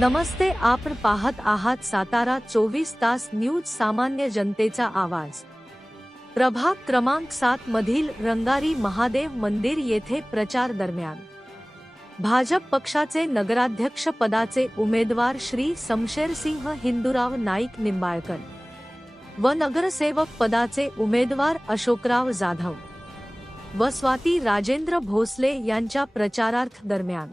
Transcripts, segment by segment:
नमस्ते, आपण पाहत आहात सातारा 24 तास न्यूज, सामान्य जनतेचा आवाज। प्रभाग क्रमांक 7 मधील रंगारी महादेव मंदिर येथे प्रचार दरम्यान भाजप पक्षाचे नगराध्यक्ष पदाचे उमेदवार श्री शमशेरसिंह हिंदूराव नाईक निंबाळकर व नगरसेवक पदाचे उमेदवार अशोकराव जाधव व स्वाती राजेंद्र भोसले यांच्या प्रचारार्थ दरम्यान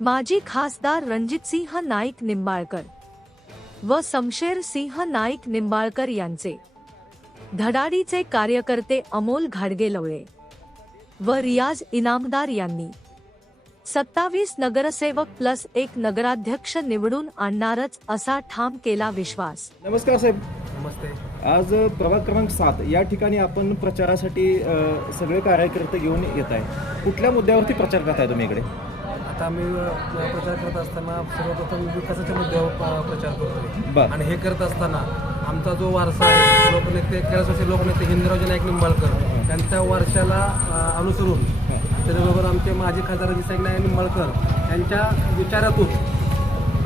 माजी खासदार रणजितसिंह नाईक निंबाळकर व शमशेरसिंह नाईक निंबाळकर यांचे धडाडीचे कार्यकर्ते अमोल घाडगेलवळे व रियाज इनामदार यांनी 27 नगरसेवक प्लस 1 नगराध्यक्ष निवडून आणणारच असा ठाम केला विश्वास। नमस्कार साहेब। नमस्ते। आज प्रभाग क्रमांक 7 या ठिकाणी आपण प्रचारासाठी सगळे कार्यकर्ते घेऊन येत आहे। कुठल्या मुद्द्यावरती प्रचार करताय तुम्ही इकडे? आता आम्ही प्रचार करत असताना सर्वप्रथम विकासाच्या मुद्द्यावर प्रचार करतोय आणि हे करत असताना आमचा जो वारसा आहे, लोकनेते कैलासवासी लोकनेते हिंदूरावजी नाईक निंबाळकर त्यांच्या वारशाला अनुसरून त्याच्याबरोबर आमचे माजी खासदार रणजितसिंह नाईक निंबाळकर यांच्या विचारातून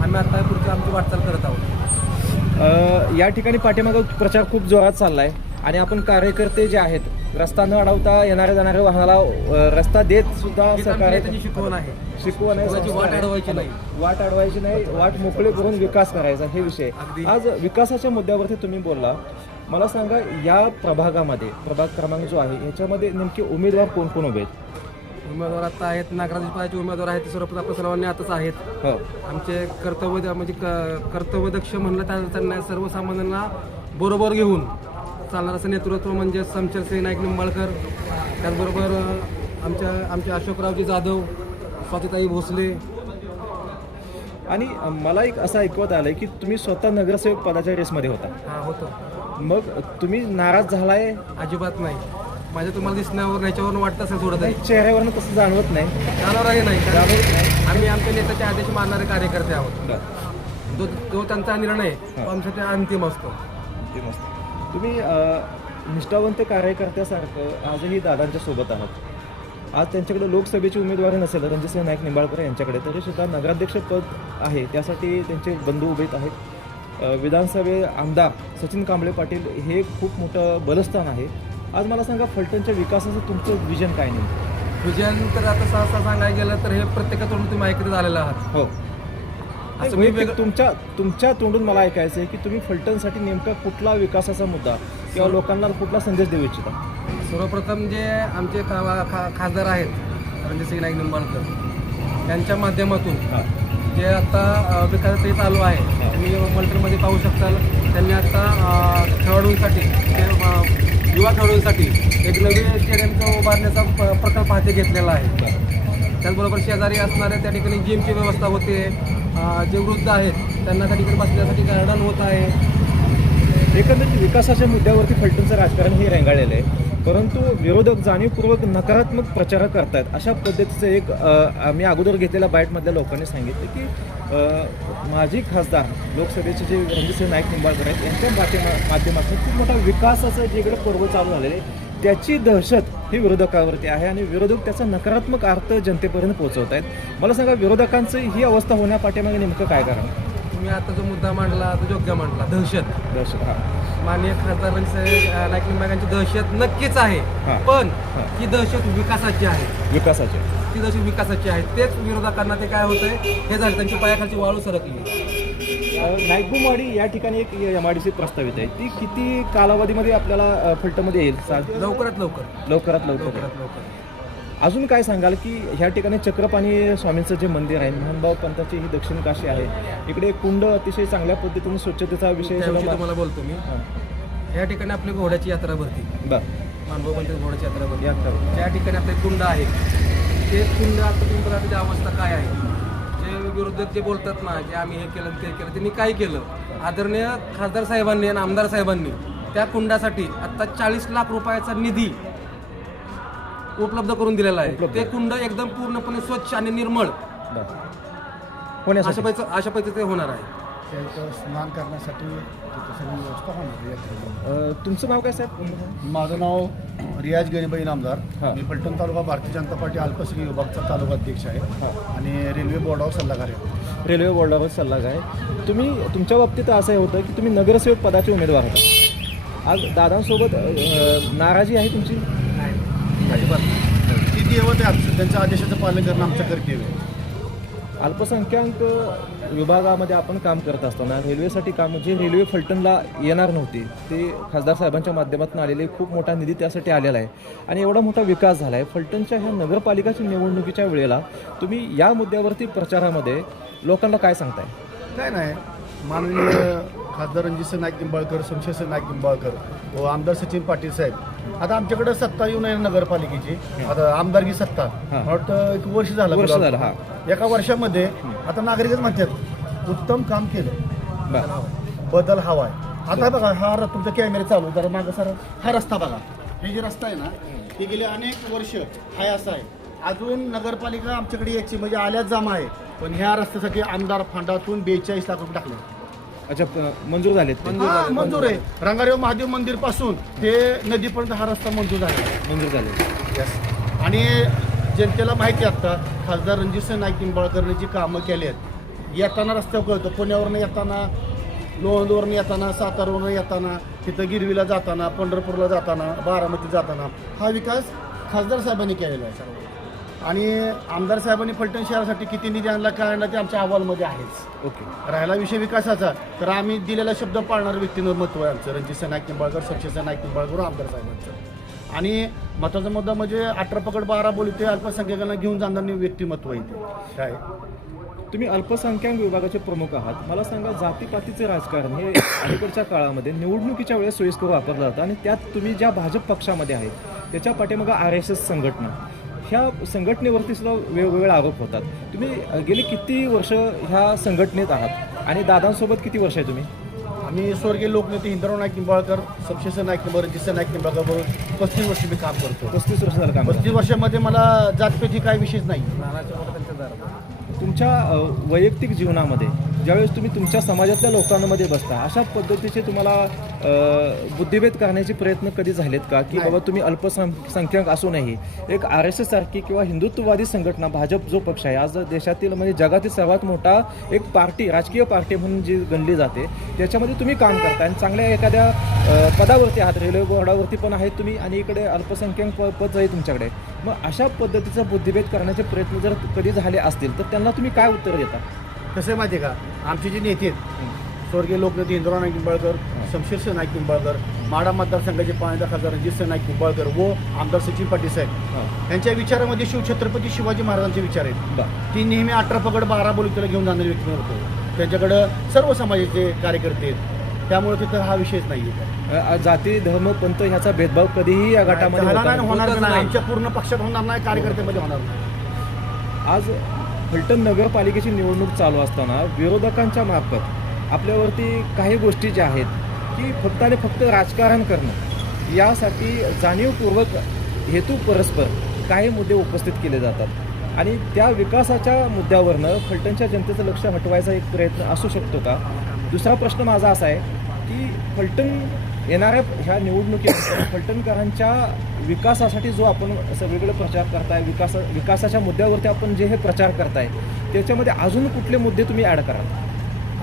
आम्ही आता पुढची आमची वाटचाल करत आहोत। या ठिकाणी पाठीमागं प्रचार खूप जोरात चाललाय आणि आपण कार्यकर्ते जे आहेत रस्ता न अडवता येणाऱ्या जाणाऱ्या वाहनाला रस्ता देत सुद्धा त्याची शिकवण आहे, वाट अडवायची नाही, वाट मोकळी करून विकास करायचा, हे विषय। आज विकासाच्या मुद्द्यावरती तुम्ही बोलला, मला सांगा या प्रभागामध्ये प्रभाग क्रमांक जो आहे याच्यामध्ये नेमके उमेदवार कोण कोण उभे आहेत? उमेदवार आता आहेत नगराध्यक्ष पदाचे उमेदवार आहेत, सर्वप्रथम आपल्या सर्वांनी आताच आहेत। आमचे कर्तव्यदक्ष म्हणलं त्यांना सर्वसामान्यांना बरोबर घेऊन चालणार असं नेतृत्व म्हणजे शमशेरसिंह नाईक निंबाळकर, त्याचबरोबर आमचे अशोकरावजी जाधव, स्वातीताई भोसले। आणि मला एक असं ऐकवत आलंय की तुम्ही स्वतः नगरसेवक पदाच्या रेसमध्ये होता। होतो। मग तुम्ही नाराज झालाय? अजिबात नाही। माझ्या तुम्हाला दिसण्यावर याच्यावरून वाटतं असेल थोडं तरी, चेहऱ्यावरनं तसं जाणवत नाही। जाणवणारही नाही। आम्ही आमच्या नेत्याचे आदेश मानणारे कार्यकर्ते आहोत। जो त्यांचा निर्णय आमच्यासाठी अंतिम असतो। तुम्ही निष्ठावंत कार्यकर्त्यासारखं आजही दादांच्या सोबत आहात। आज त्यांच्याकडे लोकसभेची उमेदवारी नसेल रणजितसिंह नाईक निंबाळकर यांच्याकडे, तरी सुद्धा नगराध्यक्ष पद आहे, त्यासाठी त्यांचे बंधू उभे आहेत। विधानसभे आमदार सचिन कांबळे पाटील हे खूप मोठं बलस्थान आहे। आज मला सांगा, फलटणच्या विकासाचं तुमचं विजन काय नाही? विजन तर आता सहसा सांगायला गेलं तर हे प्रत्येकातून तुम्ही ऐकत आलेला आहात। हो, असं मी तुमच्या तोंडून मला ऐकायचं आहे की तुम्ही फलटणसाठी नेमका कुठला विकासाचा मुद्दा किंवा लोकांना कुठला संदेश देऊ इच्छिता? सर्वप्रथम जे आमचे खासदार आहेत रणजितसिंह नाईक निंबाळकर यांच्या माध्यमातून जे आता विकासाचे चालू आहे, तुम्ही मल्टरमध्ये पाहू शकताल। त्यांनी आता खेळाडूंसाठी युवा खेळाडूंसाठी एक नवीन स्टेडियमचा उभारण्याचा प्रकल्प हाती घेतलेला आहे। त्याचबरोबर शेजारी असणाऱ्या त्या ठिकाणी जिमची व्यवस्था होते, जे वृद्ध आहेत त्यांना त्या ठिकाणी बसण्यासाठी गार्डन होत आहे। एकंदरीत विकासाच्या मुद्द्यावरती फलटणचं राजकारण हे रेंगाळलेलं आहे, परंतु विरोधक जाणीवपूर्वक नकारात्मक प्रचार करतायत। अशा पद्धतीचं एक आम्ही अगोदर घेतलेल्या बाईटमधल्या लोकांनी सांगितलं की माजी खासदार लोकसभेचे जे रणजितसिंह नाईक निंबाळकर आहेत यांच्या माध्यमातून खूप मोठा विकासाचं जे इकडे पर्व चालू झालेलं आहे त्याची दहशत ही विरोधकावरती आहे आणि विरोधक त्याचा नकारात्मक अर्थ जनतेपर्यंत पोहोचवत आहेत। मला सांगा, विरोधकांचं ही अवस्था होण्यापाठीमागे नेमकं काय कारण? तुम्ही आता जो मुद्दा मांडला तो योग्य मांडला, दहशत। माननीय खासदार रणजितसिंह नाईक निंबाळकरांची दहशत नक्कीच आहे, पण ही दहशत विकासाची आहे। ती दहशत विकासाची आहे। तेच विरोधकांना ते काय होतंय हे झालं, त्यांची पायाखालची वाळू सरकली। नाईकबुमवाडी या ठिकाणी एक MIDC प्रस्तावित आहे, ती किती कालावधीमध्ये आपल्याला फलटणमध्ये येईल? लवकरात लवकर। अजून काय सांगाल की ह्या ठिकाणी चक्रपाणी स्वामींचं जे मंदिर आहे, मोहनभाऊ पंताची ही दक्षिण काशी आहे, इकडे कुंड अतिशय चांगल्या पद्धतीने स्वच्छतेचा विषय तुम्हाला बोलतो मी। या ठिकाणी आपली घोड्याची यात्रा भरती, मोहनभाऊ पंताची घोड्याची यात्रा भरती। त्या ठिकाणी आपले कुंड आहे, ते कुंड आता तुम्ही अवस्था काय आहे? जे विरोधक जे बोलतात ना की आम्ही हे केलं ते केलं, त्यांनी काय केलं? आदरणीय खासदार साहेबांनी आणि आमदार साहेबांनी त्या कुंडासाठी आता 40 लाख रुपयाचा निधी उपलब्ध करून दिलेला आहे। ते कुंड एकदम पूर्णपणे स्वच्छ आणि निर्मळ होण्यासाठी अशा पद्धतीने होणार आहे. त्याचं स्नान करण्यासाठी तिथं सगळी व्यवस्था होणार यात्रेला. तुमचं नाव काय साहेब? माझं नाव रियाज गणेबाई इनामदार. हां. मी फलटण तालुका भारतीय जनता पार्टी अल्पसंख्याक विभागचा तालुका अध्यक्ष आहे हां. आणि रेल्वे बोर्डावर सल्लागार आहे. रेल्वे बोर्डावर सल्लागार आहे. तुम्ही तुमच्या बाबतीत असं होतं की तुम्ही नगरसेवक पदाचे उमेदवार होता. आज दादांसोबत नाराजी आहे तुमची? अजिबात ती देवत आहे आमचं, त्यांच्या आदेशाचं पालन करणं आमचं कर्तव्य आहे. अल्पसंख्याक विभागामध्ये आपण काम करत असताना रेल्वेसाठी काम जे रेल्वे फलटणला येणार नव्हती ते खासदार साहेबांच्या माध्यमातून आलेले खूप मोठा निधी त्यासाठी आलेला आहे आणि एवढा मोठा विकास झाला आहे. फलटणच्या ह्या नगरपालिकाच्या निवडणुकीच्या वेळेला तुम्ही या मुद्द्यावरती प्रचारामध्ये लोकांना काय सांगताय? काय नाही, माननीय खासदार रणजित नाईक निंबाळकर, शमशेर नाईक निंबाळकर व आमदार सचिन पाटील साहेब आता आमच्याकडे सत्ता येऊन आहे नगरपालिकेची. आता आमदारकी सत्ता मला वाटतं एक वर्ष झालं. हा. एका वर्षामध्ये आता नागरिकच म्हणतात उत्तम काम केलं, बरं. बदल हवा आहे. आता बघा हा तुमचा कॅमेरा चालू जरा मागं सर, हा रस्ता बघा, हे जे रस्ता आहे ना हे गेले अनेक वर्ष हाय असा आहे. अजून नगरपालिका आमच्याकडे यायची म्हणजे आल्याच जमा आहे, पण ह्या रस्त्यासाठी आमदार फंडातून 42 लाख रुपये टाकले. अच्छा, मंजूर झालेत ते? हा, मंजूर आहे. रंगारेव महादेव मंदिर पासून ते नदीपर्यंत हा रस्ता मंजूर झाला. मंजूर झाले. आणि जनतेला माहिती आहे आता खासदार रणजित नाईक निंबाळकरने जी कामं केली आहेत, येताना रस्त्यावर कळतं, पुण्यावरनं येताना, लोणंदवरनं येताना, सातारवरनं येताना, तिथं गिरवीला जाताना, पंढरपूरला जाताना, बारामती जाताना हा विकास खासदार साहेबांनी केलेला आहे. आणि आमदार साहेबांनी फलटण शहरासाठी किती निधी आणला काय आणला ते आमच्या अहवालमध्ये आहेच. ओके. राहिला विषय विकासाचा तर आम्ही दिलेला शब्द पाळणाऱ्या व्यक्तींवर महत्व आहे आमचं. रणजित नाईक निंबाळकर, शमशेर नाईक निंबाळकर, आमदार साहेबांचं. आणि महत्त्वाचा मुद्दा म्हणजे 18 पकड 12 बोली ते अल्पसंख्याकांना घेऊन जाणारी व्यक्तिमत्व आहे ते काय. तुम्ही अल्पसंख्याक विभागाचे प्रमुख आहात. मला सांगा, जातीपातीचे राजकारण हे अलीकडच्या काळामध्ये निवडणुकीच्या वेळेस सोयीस्कर वापरलं जातं आणि त्यात तुम्ही ज्या भाजप पक्षामध्ये आहेत त्याच्या पाठीमागं RSS संघटना, ह्या संघटनेवरती सुद्धा वेगवेगळे आरोप होतात. तुम्ही गेली किती वर्ष ह्या संघटनेत आहात आणि दादांसोबत किती वर्ष आहे तुम्ही? आम्ही स्वर्गीय लोकनेते हिंदराव नाईक निंबाळकर, शमशेर नाईक निंबाळकर, रणजित नाईक निंबाळकर बरोबर 35 वर्ष मी काम करतो. 35 वर्ष झालं काम. 35 वर्षामध्ये मला जातपेची काही विशेष नाही. तुमच्या वैयक्तिक जीवनामध्ये ज्यावेळेस तुम्ही तुमच्या समाजातल्या लोकांमध्ये बसता अशा पद्धतीचे तुम्हाला बुद्धिभेद करण्याचे प्रयत्न कधी झालेत का? की बाबा तुम्ही अल्पसंख्याक असूनही एक RSS सारखी किंवा हिंदुत्ववादी संघटना, भाजप जो पक्ष आहे आज देशातील म्हणजे जगातील सर्वात मोठा एक पार्टी, राजकीय पार्टी म्हणून जी गणली जाते, त्याच्यामध्ये तुम्ही काम करता आणि चांगल्या एखाद्या पदावरती आहात, रेल्वे बोर्डावरती पण आहेत तुम्ही आणि इकडे अल्पसंख्याक पद आहे तुमच्याकडे. मग अशा पद्धतीचा बुद्धिभेद करण्याचे प्रयत्न जर कधी झाले असतील तर त्यांना तुम्ही काय उत्तर देता? कसं आहे माहिती आहे का, आमचे जे नेते आहेत स्वर्गीय लोकनेते हिंदराव नाईक निंबाळकर, शमशेर नाईक निंबाळकर, माढा मतदारसंघाचे पाण्याचा खासदार रणजित नाईक निंबाळकर व आमदार सचिन पाटील साहेब यांच्या विचारामध्ये शिवछत्रपती शिवाजी महाराजांचे विचार आहेत. ती नेहमी 18 पकड 12 बोली त्याला घेऊन जाणारी व्यक्ती होतो. त्यांच्याकडं सर्व समाजाचे कार्यकर्ते आहेत, त्यामुळे तिथं हा विषयच नाही आहे. जाती, धर्म, पंथ ह्याचा भेदभाव कधीही या गटामध्ये होणार नाही. आमच्या पूर्ण पक्षात होणार नाही, कार्यकर्त्यामध्ये होणार नाही. आज फलटण नगरपालिकेची निवडणूक चालू असताना विरोधकांच्या मार्फत आपल्यावरती काही गोष्टी ज्या आहेत की फक्त आणि फक्त राजकारण करणं यासाठी जाणीवपूर्वक हेतू परस्पर काही मुद्दे उपस्थित केले जातात आणि त्या विकासाच्या मुद्द्यावरनं फलटणच्या जनतेचं लक्ष हटवायचा एक प्रयत्न असू शकतो का? दुसरा प्रश्न माझा असा आहे की फलटण येणाऱ्या ह्या निवडणुकीत फलटणकरांच्या विकासासाठी जो आपण सगळीकडे प्रचार करताय, विकासाच्या मुद्द्यावरती आपण जे हे प्रचार करताय त्याच्यामध्ये अजून कुठले मुद्दे तुम्ही ॲड कराल?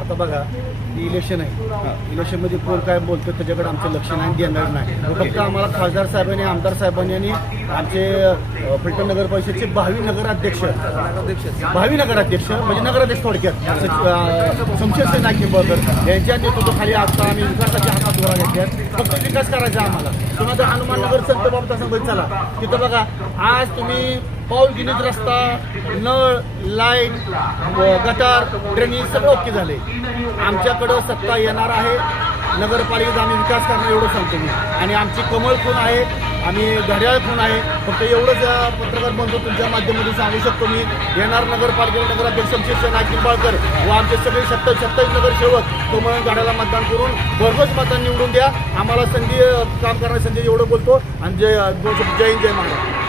आता बघा, ही इलेक्शन आहे. इलेक्शनमध्ये कोण काय बोलतं त्याच्याकडे आमचं लक्ष नाही, देणार नाही. फक्त आम्हाला खासदार साहेबांनी, आमदार साहेबांनी आणि आमचे फलटण नगर परिषदेचे 22 नगराध्यक्ष म्हणजे नगराध्यक्ष थोडक्यात शमशेर नाईक निंबाळकर यांच्या नेतृत्वाखाली आता आम्ही विकासाच्या हातात उभा घेतल्यात. फक्त विकास करायचा आम्हाला. तुम्ही आता हनुमाननगर संत बाबा संबंधित चला, तिथं बघा आज तुम्ही पाऊल गिनीज रस्ता, नळ, लाईट, गटार, ड्रेनेज सगळं ओके झाले. आमच्याकडं सत्ता येणार आहे, नगरपालिकेत आम्ही विकास करणार एवढं सांगतो मी. आणि आमची कमळ खूण आहे, आम्ही घड्याळ खूण आहे. फक्त एवढंच पत्रकार बंधू तुमच्या माध्यमातून सांगू शकतो मी, येणार नगरपालिकेला नगराध्यक्ष शमशेर नाईक निंबाळकर व आमचे सगळे 27 नगरसेवक कमळ घड्याला मतदान करून भरघोस मतदान निवडून द्या. आम्हाला संधी काम करण्याची संधी एवढं बोलतो आणि जय हिंद, जय महाराष्ट्र.